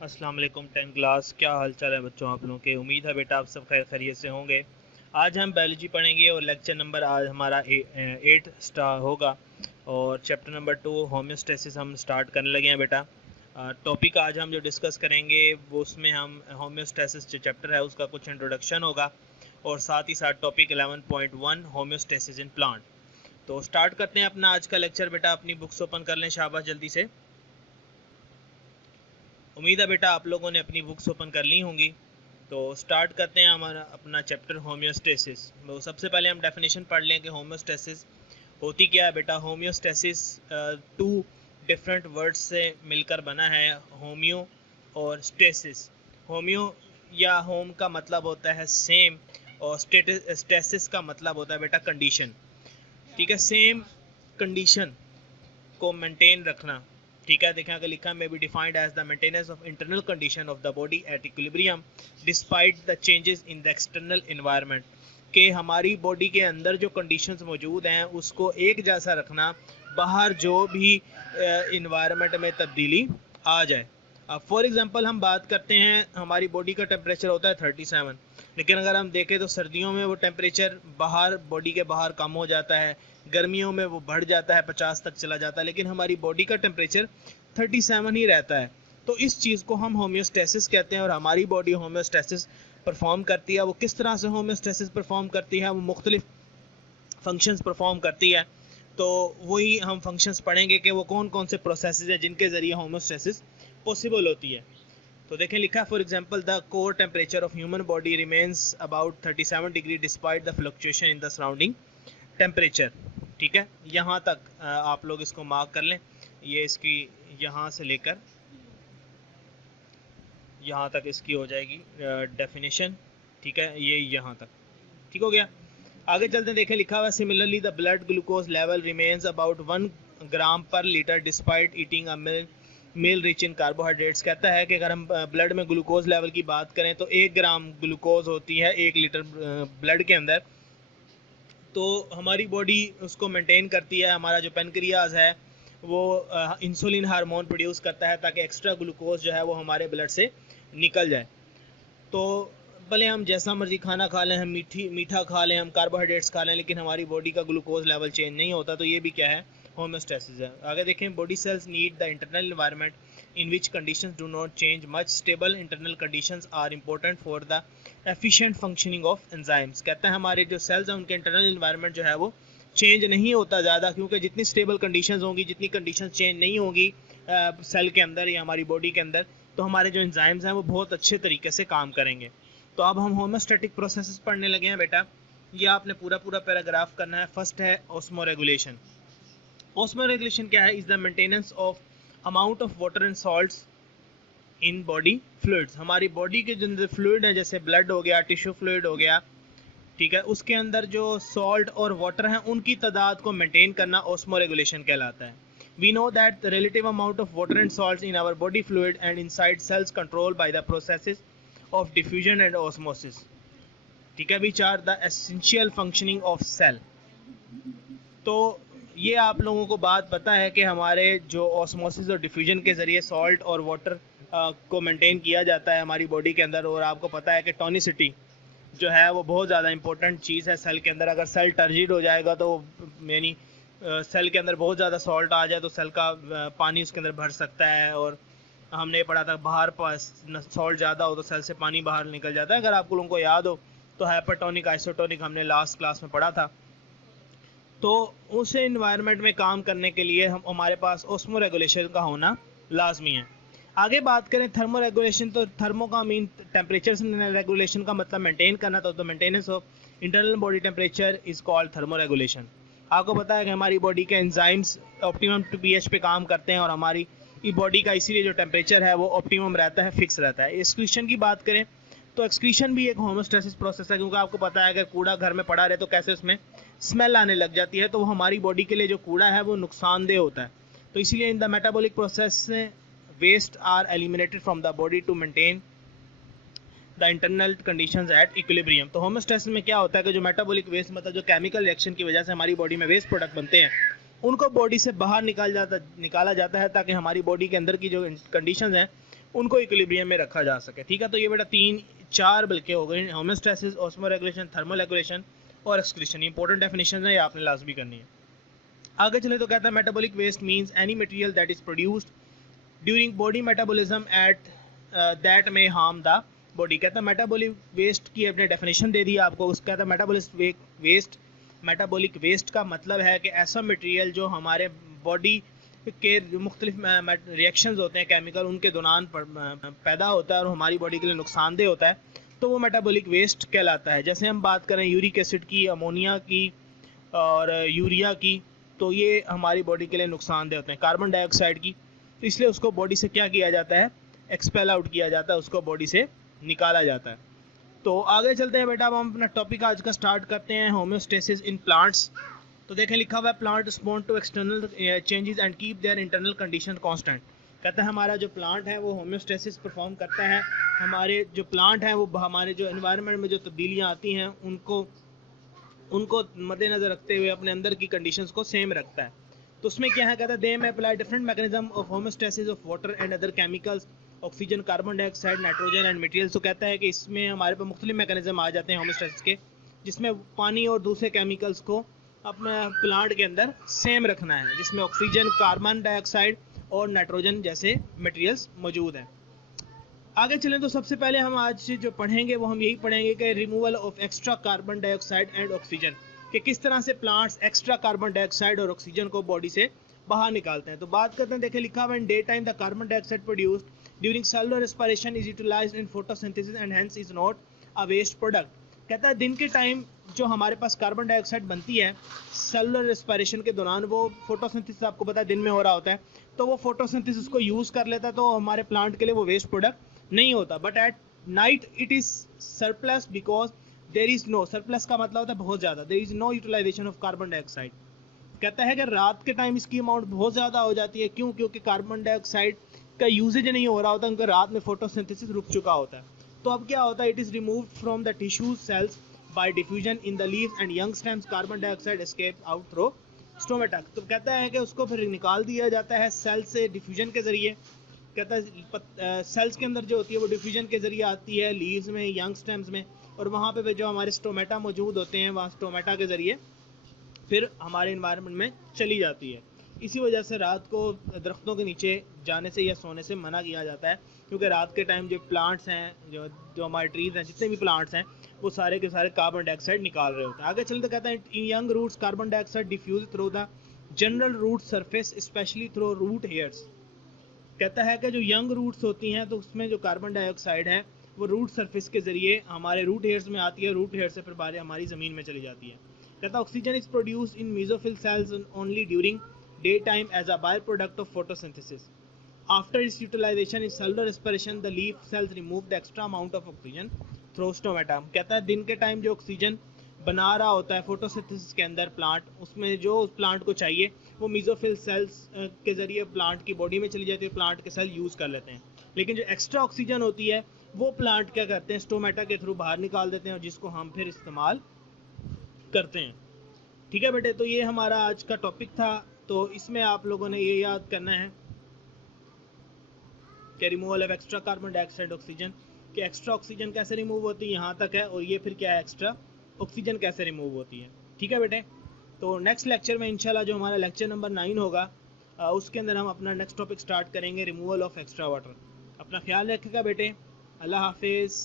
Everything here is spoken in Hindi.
अस्सलाम वालेकुम 10 क्लास। क्या हाल चाल है बच्चों आप लोगों के। उम्मीद है बेटा आप सब खैर खैरियत से होंगे। आज हम बायोलॉजी पढ़ेंगे और लेक्चर नंबर आज हमारा 8 स्टार होगा और चैप्टर नंबर 2 होम्योस्टेसिस हम स्टार्ट करने लगे हैं बेटा। टॉपिक आज हम जो डिस्कस करेंगे वो उसमें हम होम्योस्टेसिस जो चैप्टर है उसका कुछ इंट्रोडक्शन होगा और साथ ही साथ टॉपिक 11.1 होम्योस्टेसिस इन प्लांट। तो स्टार्ट करते हैं अपना आज का लेक्चर बेटा। अपनी बुक्स ओपन कर लें शाबाश जल्दी से। उम्मीद है बेटा आप लोगों ने अपनी बुक्स ओपन कर ली होंगी। तो स्टार्ट करते हैं हमारा अपना चैप्टर होम्योस्टेसिस। तो सबसे पहले हम डेफिनेशन पढ़ लें कि होम्योस्टेसिस होती क्या है बेटा। होम्योस्टेसिस टू डिफरेंट वर्ड्स से मिलकर बना है, होम्यो और स्टेसिस। होम्यो या होम का मतलब होता है सेम और स्टेसिस का मतलब होता है बेटा कंडीशन। ठीक है, सेम कंडीशन को मेंटेन रखना। ठीक है, देखें अगर लिखा may be defined as the maintenance of internal condition of the body at equilibrium despite the changes in the external environment. कि हमारी बॉडी के अंदर जो कंडीशंस मौजूद हैं उसको एक जैसा रखना, बाहर जो भी इन्वायरमेंट में तब्दीली आ जाए। अब फॉर एग्जांपल हम बात करते हैं, हमारी बॉडी का टेम्परेचर होता है 37, लेकिन अगर हम देखें तो सर्दियों में वो टेम्परेचर बाहर बॉडी के बाहर कम हो जाता है, गर्मियों में वो बढ़ जाता है, 50 तक चला जाता है, लेकिन हमारी बॉडी का टेम्परेचर 37 ही रहता है। तो इस चीज़ को हम होम्योस्टेसिस कहते हैं और हमारी बॉडी होम्योस्टेसिस परफॉर्म करती है। वो किस तरह से होम्योस्टेसिस परफॉर्म करती है, वो मुख्तलिफ फंक्शंस परफॉर्म करती है। तो वही हम फंक्शंस पढ़ेंगे कि वो कौन कौन से प्रोसेसेस हैं जिनके ज़रिए होम्योस्टेसिस पॉसिबल होती है। तो देखें लिखा for example the core temperature of human body remains about 37 degree despite the fluctuation in the surrounding temperature. ठीक है, यहाँ तक आप लोग इसको मार्क कर लें। ये इसकी यहाँ से लेकर यहाँ तक इसकी हो जाएगी डेफिनेशन। ठीक है, ये यहाँ तक ठीक हो गया। आगे चलते देखें लिखा हुआ similarly the blood glucose level remains about 1 gram per litre despite eating a meal rich in carbohydrates. कहता है कि अगर हम ब्लड में ग्लूकोज लेवल की बात करें तो 1 ग्राम ग्लूकोज होती है 1 लीटर ब्लड के अंदर। तो हमारी बॉडी उसको मेंटेन करती है। हमारा जो पेनक्रियाज है वो इंसुलिन हार्मोन प्रोड्यूस करता है ताकि एक्स्ट्रा ग्लूकोज जो है वो हमारे ब्लड से निकल जाए। तो भले हम जैसा मर्जी खाना खा लें, हम मीठा खा लें, हम कार्बोहाइड्रेट्स खा लें, लेकिन हमारी बॉडी का ग्लूकोज लेवल चेंज नहीं होता। तो ये भी क्या है, होम्योस्टेसिस है। आगे देखें body cells need the internal environment in which conditions do not change much. Stable internal conditions are important for the efficient functioning of enzymes. कहता है हमारे जो सेल्स हैं उनके इंटरनल एनवायरनमेंट जो है वो चेंज नहीं होता ज़्यादा, क्योंकि जितनी स्टेबल कंडीशंस होंगी, जितनी कंडीशंस चेंज नहीं होंगी सेल के अंदर या हमारी बॉडी के अंदर, तो हमारे जो एंजाइम्स हैं वो बहुत अच्छे तरीके से काम करेंगे। तो अब हम होम्योस्टैटिक प्रोसेसेस पढ़ने लगे हैं बेटा। ये आपने पूरा पूरा पैराग्राफ करना है। फर्स्ट है ऑस्मो रेगुलेशन। ऑस्मो रेगुलेशन क्या है? Is the maintenance of amount of water and salts in body fluids. हमारी बॉडी के जो अंदर फ्लूइड है, जैसे ब्लड हो गया, टिश्यू फ्लूइड हो गया, ठीक है, उसके अंदर जो सॉल्ट और वाटर हैं उनकी तादाद को मेंटेन करना ऑस्मो रेगुलेशन कहलाता है। We know that the relative amount of water and salts in our body fluid and inside cells controlled by the processes of diffusion and osmosis. ठीक है, which are the essential functioning of cell. तो ये आप लोगों को बात पता है कि हमारे जो ऑस्मोसिस और डिफ्यूजन के ज़रिए सॉल्ट और वाटर को मेंटेन किया जाता है हमारी बॉडी के अंदर। और आपको पता है कि टॉनिसिटी जो है वो बहुत ज़्यादा इंपॉर्टेंट चीज़ है सेल के अंदर। अगर सेल टर्जिड हो जाएगा तो यानी सेल के अंदर बहुत ज़्यादा सॉल्ट आ जाए तो सेल का पानी उसके अंदर भर सकता है। और हमने पढ़ा था बाहर सॉल्ट ज़्यादा हो तो सेल से पानी बाहर निकल जाता है। अगर आप लोगों को याद हो तो हाइपरटोनिक आइसोटोनिक हमने लास्ट क्लास में पढ़ा था। तो उस एनवायरनमेंट में काम करने के लिए हमारे पास ऑस्मो रेगुलेशन का होना लाजमी है। आगे बात करें थर्मो रेगुलेशन, तो थर्मो का मीन टेम्परेचर से रेगुलेशन का मतलब मेंटेन करना। तो maintenance of internal body temperature is called thermo regulation. आपको पता है कि हमारी बॉडी के एंजाइम्स ऑप्टिमम pH पे काम करते हैं और हमारी बॉडी का इसीलिए जो टेम्परेचर है वो ऑप्टिमम रहता है, फिक्स रहता है। एक्सक्रीशन की बात करें तो एक्सक्रीशन भी एक होम्योस्टेसिस प्रोसेस है, क्योंकि आपको पता है अगर कूड़ा घर में पड़ा रहे तो कैसे उसमें स्मेल आने लग जाती है। तो वो हमारी बॉडी के लिए जो कूड़ा है वो नुकसानदेह होता है। तो इसीलिए in the metabolic process waste are eliminated from the body to maintain the internal conditions at equilibrium. तो होम्योस्टेसिस में क्या होता है कि जो मेटाबॉलिक वेस्ट मतलब जो केमिकल रिएक्शन की वजह से हमारी बॉडी में वेस्ट प्रोडक्ट बनते हैं उनको बॉडी से बाहर निकाला जाता है ताकि हमारी बॉडी के अंदर की जो कंडीशंस हैं उनको इक्विलिब्रियम में रखा जा सके। ठीक है, तो ये बेटा 3-4 बल्कि हो गए, होमोस्टैसिस, ऑस्मोरेगुलेशन, थर्मल रेगुलेशन और एक्सक्रीशन। इंपॉर्टेंट डेफिनेशन है, ये आपने लाजमी करनी है। आगे चले तो कहता है metabolic waste means any material that is produced during body metabolism at that may harm the body. कहता है मेटाबॉलिक वेस्ट की अपने डेफिनेशन दे दी आपको। उसका कहता है मेटाबॉलिक वेस्ट का मतलब है कि ऐसा मटेरियल जो हमारे बॉडी के मुख्तलिफ रिएक्शंस होते हैं केमिकल, उनके दौरान पैदा होता है और हमारी बॉडी के लिए नुकसानदेह होता है, तो वो मेटाबॉलिक वेस्ट कहलाता है। जैसे हम बात करें यूरिक एसिड की, अमोनिया की और यूरिया की, तो ये हमारी बॉडी के लिए नुकसानदेह होते हैं। कार्बन डाइऑक्साइड की, तो इसलिए उसको बॉडी से क्या किया जाता है, एक्सपेल आउट किया जाता है, उसको बॉडी से निकाला जाता है। तो आगे चलते हैं बेटा, अब हम अपना टॉपिक आज का स्टार्ट करते हैं, होम्योस्टेसिस इन प्लांट्स। तो देखें लिखा हुआ है plant respond to external changes and keep their internal condition constant. कहता है हमारा जो प्लांट है वो होम्योस्टेसिस परफॉर्म करता है। हमारे जो प्लांट है वो हमारे जो एनवायरनमेंट में जो तब्दीलियाँ आती हैं उनको मद्देनजर रखते हुए अपने अंदर की कंडीशंस को सेम रखता है। तो उसमें क्या है, कहता है दे में apply different mechanism of homeostasis of water and other chemicals, oxygen, carbon dioxide, nitrogen and materials. तो कहता है कि इसमें हमारे पास मुख्तलिफ मैकेनिज्म आ जाते हैं होम्योस्टेसिस के, जिसमें पानी और दूसरे केमिकल्स को अपने प्लांट के अंदर सेम रखना है, जिसमें ऑक्सीजन, कार्बन डाइऑक्साइड और नाइट्रोजन जैसे मटेरियल्स मौजूद हैं। आगे चलें तो सबसे पहले हम आज जो पढ़ेंगे वो हम यही पढ़ेंगे कि removal of extra carbon dioxide and oxygen, कि किस तरह से प्लांट्स एक्स्ट्रा कार्बन डाइऑक्साइड और ऑक्सीजन को बॉडी से बाहर निकालते हैं। तो बात करते हैं, देखें लिखा हुआ है in day time the carbon dioxide produced during cellular respiration is utilized in photosynthesis and hence is not a waste product. कहता है दिन के टाइम जो हमारे पास कार्बन डाइऑक्साइड बनती है सेलुलर रेस्पिरेशन के दौरान, वो फोटोसिंथेसिस आपको पता है दिन में हो रहा होता है, तो वो फोटोसिंथेसिस को यूज़ कर लेता है, तो हमारे प्लांट के लिए वो वेस्ट प्रोडक्ट नहीं होता। But at night it is surplus because there is no, surplus का मतलब होता है बहुत ज़्यादा, there is no utilization of carbon dioxide. कहता है कि रात के टाइम इसकी अमाउंट बहुत ज़्यादा हो जाती है। क्यों? क्योंकि कार्बन डाइऑक्साइड का यूजेज नहीं हो रहा होता, उनका रात में फोटोसिंथेसिस रुक चुका होता है। तो अब क्या होता है, it is removed from the tissues cells by diffusion in the leaves and young stems, carbon dioxide escape out through stomata. तो कहता है कि उसको फिर निकाल दिया जाता है सेल से डिफ्यूजन के जरिए। कहता है सेल्स के अंदर जो होती है वो डिफ्यूजन के जरिए आती है लीव्स में, यंग स्टेम्स में, और वहाँ पे जो हमारे स्टोमेटा मौजूद होते हैं वहाँ स्टोमेटा के जरिए फिर हमारे इन्वायरमेंट में चली जाती है। इसी वजह से रात को दरख्तों के नीचे जाने से या सोने से मना किया जाता है, क्योंकि रात के टाइम जो प्लांट्स हैं, जो हमारे ट्रीज हैं, जितने भी प्लांट्स हैं, वो सारे के सारे कार्बन डाइऑक्साइड निकाल रहे होते हैं। आगे चलते कहता है in young roots carbon dioxide diffuse through the general root surface specially through root hairs. कहता है कि जो यंग रूट्स होती हैं तो उसमें जो कार्बन डाइऑक्साइड है वो रूट सरफेस के जरिए हमारे रूट हेयर्स में आती है, रूट हेयर से फिर बाहर हमारी ज़मीन में चली जाती है। कहता है oxygen is produced in mesophyll cells only during day time as a by product of photosynthesis. After its utilization in cellular respiration the leaf cells remove the extra amount of oxygen through stomata. कहता है दिन के टाइम जो ऑक्सीजन बना रहा होता है फोटोसिंथेसिस के अंदर प्लांट, उसमें जो उस प्लांट को चाहिए वो मेसोफिल सेल्स के जरिए प्लांट की बॉडी में चली जाती है, प्लांट के सेल यूज़ कर लेते हैं। लेकिन जो एक्स्ट्रा ऑक्सीजन होती है वो प्लांट क्या करते हैं, स्टोमेटा के थ्रू बाहर निकाल देते हैं, और जिसको हम फिर इस्तेमाल करते हैं। ठीक है बेटे, तो ये हमारा आज का टॉपिक था। तो इसमें आप लोगों ने ये याद करना है कि removal of extra carbon dioxide oxygen, कि एक्स्ट्रा ऑक्सीजन कैसे रिमूव होती है यहाँ तक है, और ये फिर क्या है एक्स्ट्रा ऑक्सीजन कैसे रिमूव होती है। ठीक है बेटे, तो नेक्स्ट लेक्चर में इंशाल्लाह जो हमारा लेक्चर नंबर 9 होगा उसके अंदर हम अपना नेक्स्ट टॉपिक स्टार्ट करेंगे, रिमूवल ऑफ एक्स्ट्रा वाटर। अपना ख्याल रखिएगा बेटे, अल्लाह हाफिज़।